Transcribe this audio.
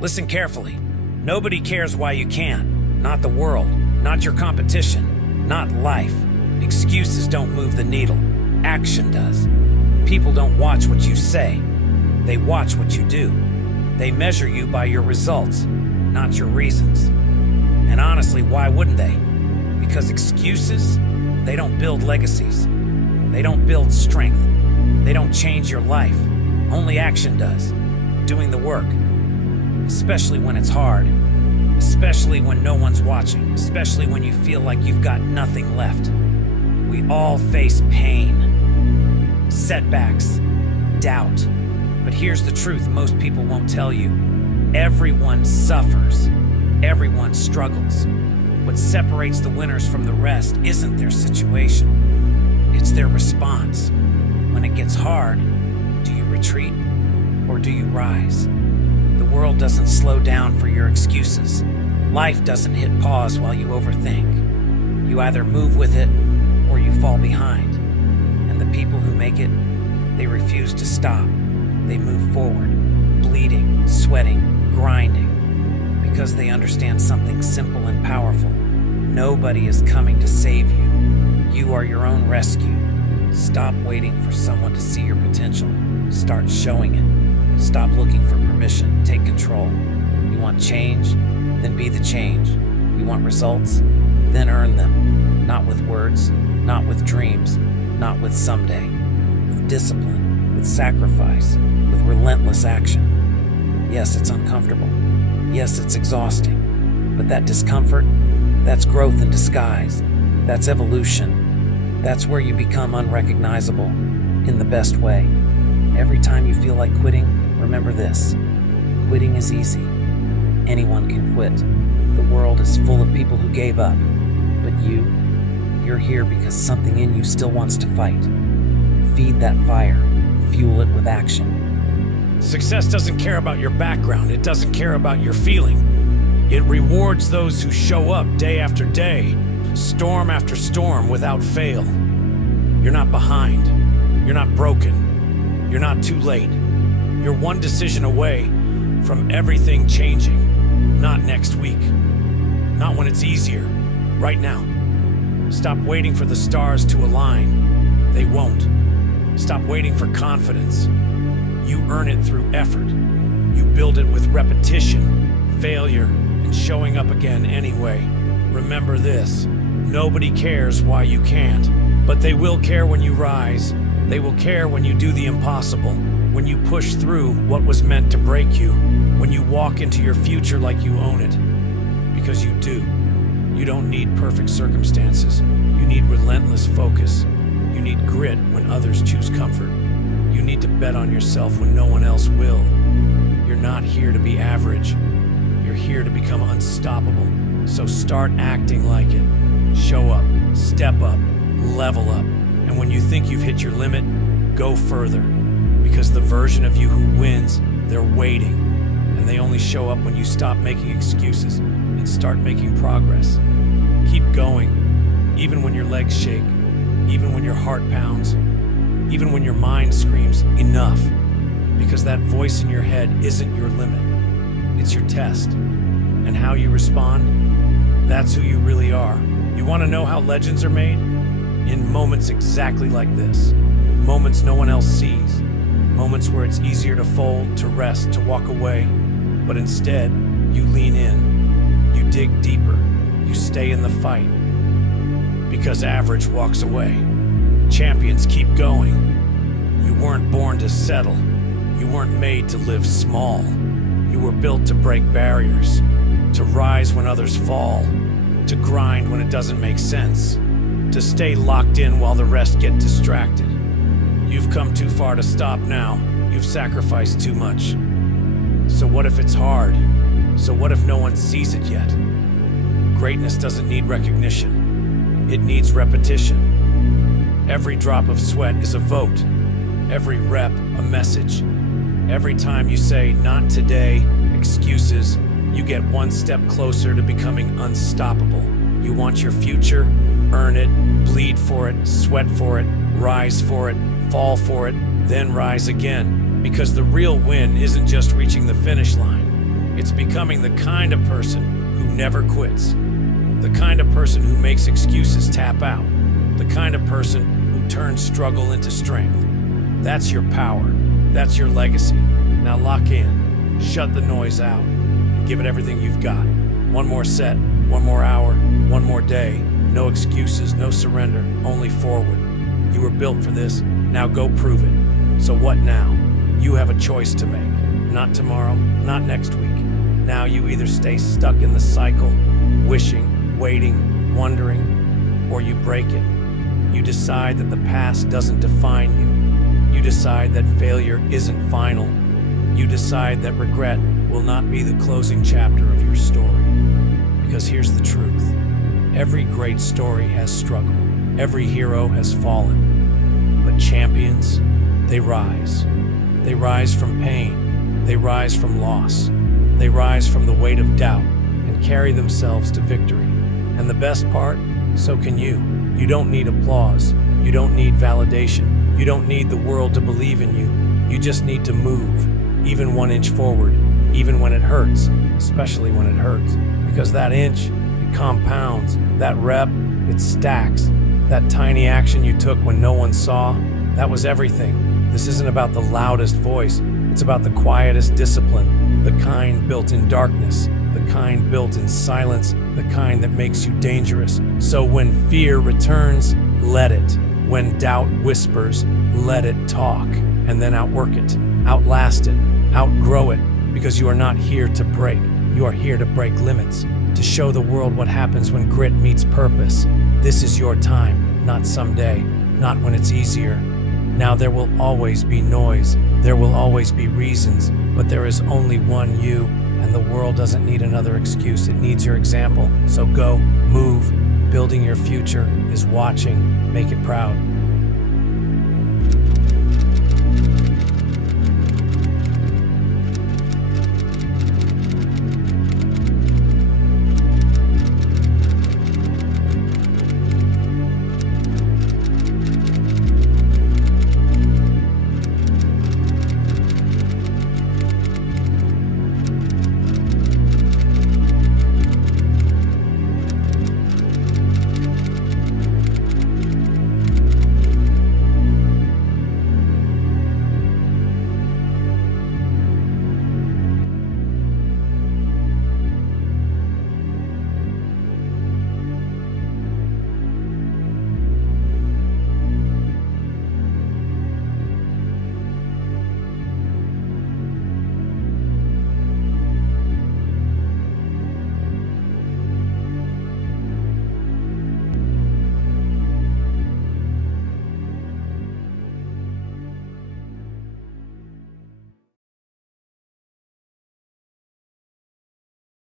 Listen carefully. Nobody cares why you can't. Not the world, not your competition, not life. Excuses don't move the needle. Action does. People don't watch what you say. They watch what you do. They measure you by your results, not your reasons. And honestly, why wouldn't they? Because excuses, they don't build legacies. They don't build strength. They don't change your life. Only action does. Doing the work. Especially when it's hard. Especially when no one's watching. Especially when you feel like you've got nothing left. We all face pain, setbacks, doubt. But here's the truth most people won't tell you. Everyone suffers. Everyone struggles. What separates the winners from the rest isn't their situation. It's their response. When it gets hard, do you retreat or do you rise? The world doesn't slow down for your excuses. Life doesn't hit pause while you overthink. You either move with it or you fall behind. And the people who make it, they refuse to stop. They move forward, bleeding, sweating, grinding, because they understand something simple and powerful. Nobody is coming to save you. You are your own rescue. Stop waiting for someone to see your potential. Start showing it. Stop looking for permission. Take control. You want change? Then be the change. You want results? Then earn them. Not with words, not with dreams, not with someday. With discipline, with sacrifice, with relentless action. Yes, it's uncomfortable. Yes, it's exhausting. But that discomfort, that's growth in disguise. That's evolution. That's where you become unrecognizable in the best way. Every time you feel like quitting, remember this. Quitting is easy. Anyone can quit. The world is full of people who gave up. But you're here because something in you still wants to fight. Feed that fire. Fuel it with action. Success doesn't care about your background. It doesn't care about your feeling. It rewards those who show up day after day, storm after storm without fail. You're not behind. You're not broken. You're not too late. You're one decision away from everything changing. Not next week. Not when it's easier. Right now. Stop waiting for the stars to align. They won't. Stop waiting for confidence. You earn it through effort. You build it with repetition, failure, and showing up again anyway. Remember this. Nobody cares why you can't, but they will care when you rise. They will care when you do the impossible, when you push through what was meant to break you, when you walk into your future like you own it. Because you do. You don't need perfect circumstances. You need relentless focus. You need grit when others choose comfort. You need to bet on yourself when no one else will. You're not here to be average. You're here to become unstoppable. So start acting like it. Show up, step up, level up. And when you think you've hit your limit, go further. Because the version of you who wins, they're waiting. And they only show up when you stop making excuses and start making progress. Keep going, even when your legs shake, even when your heart pounds, even when your mind screams, enough. Because that voice in your head isn't your limit. It's your test. And how you respond, that's who you really are. You want to know how legends are made? In moments exactly like this. Moments no one else sees. Moments where it's easier to fold, to rest, to walk away. But instead, you lean in. You dig deeper. You stay in the fight. Because average walks away. Champions keep going. You weren't born to settle. You weren't made to live small. You were built to break barriers, to rise when others fall, to grind when it doesn't make sense, to stay locked in while the rest get distracted. You've come too far to stop now. You've sacrificed too much. So what if it's hard? So what if no one sees it yet? Greatness doesn't need recognition. It needs repetition. Every drop of sweat is a vote. Every rep, a message. Every time you say, not today, excuses, you get one step closer to becoming unstoppable. You want your future? Earn it, bleed for it, sweat for it, rise for it, fall for it, then rise again. Because the real win isn't just reaching the finish line. It's becoming the kind of person who never quits. The kind of person who makes excuses tap out. The kind of person who turns struggle into strength. That's your power. That's your legacy. Now lock in, shut the noise out, and give it everything you've got. One more set, one more hour, one more day. No excuses, no surrender, only forward. You were built for this. Now go prove it. So what now? You have a choice to make. Not tomorrow, not next week. Now you either stay stuck in the cycle, wishing, waiting, wondering, or you break it. You decide that the past doesn't define you. You decide that failure isn't final. You decide that regret will not be the closing chapter of your story. Because here's the truth. Every great story has struggle. Every hero has fallen. But champions, they rise. They rise from pain. They rise from loss. They rise from the weight of doubt and carry themselves to victory. And the best part, so can you. You don't need applause. You don't need validation. You don't need the world to believe in you. You just need to move, even 1 inch forward, even when it hurts, especially when it hurts. Because that inch, it compounds. That rep, it stacks. That tiny action you took when no one saw, that was everything. This isn't about the loudest voice. It's about the quietest discipline, the kind built in darkness, the kind built in silence, the kind that makes you dangerous. So when fear returns, let it. When doubt whispers, let it talk, and then outwork it, outlast it, outgrow it, because you are not here to break. You are here to break limits, to show the world what happens when grit meets purpose. This is your time, not someday, not when it's easier. Now there will always be noise, there will always be reasons, but there is only one you, and the world doesn't need another excuse, it needs your example. So go, move, building your future is watching, make it proud.